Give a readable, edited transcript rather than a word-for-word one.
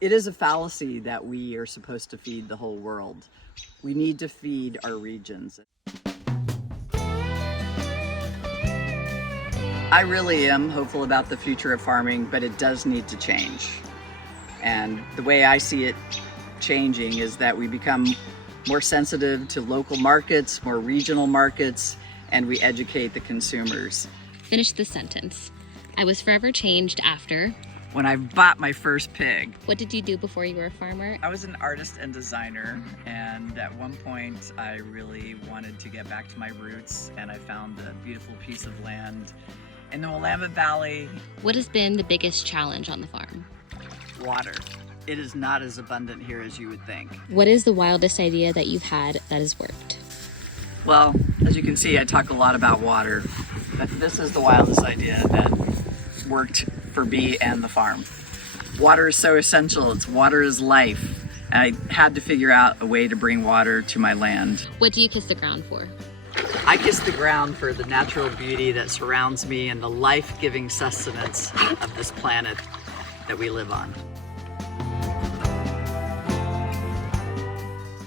It is a fallacy that we are supposed to feed the whole world. We need to feed our regions. I really am hopeful about the future of farming, but it does need to change. And the way I see it changing is that we become more sensitive to local markets, more regional markets, and we educate the consumers. Finish the sentence. I was forever changed after. When I bought my first pig. What did you do before you were a farmer? I was an artist and designer, and at one point I really wanted to get back to my roots, and I found a beautiful piece of land in the Willamette Valley. What has been the biggest challenge on the farm? Water. It is not as abundant here as you would think. What is the wildest idea that you've had that has worked? Well, as you can see, I talk a lot about water, but this is the wildest idea that worked for me and the farm. Water is so essential. Water is life. I had to figure out a way to bring water to my land. What do you kiss the ground for? I kiss the ground for the natural beauty that surrounds me and the life-giving sustenance of this planet that we live on.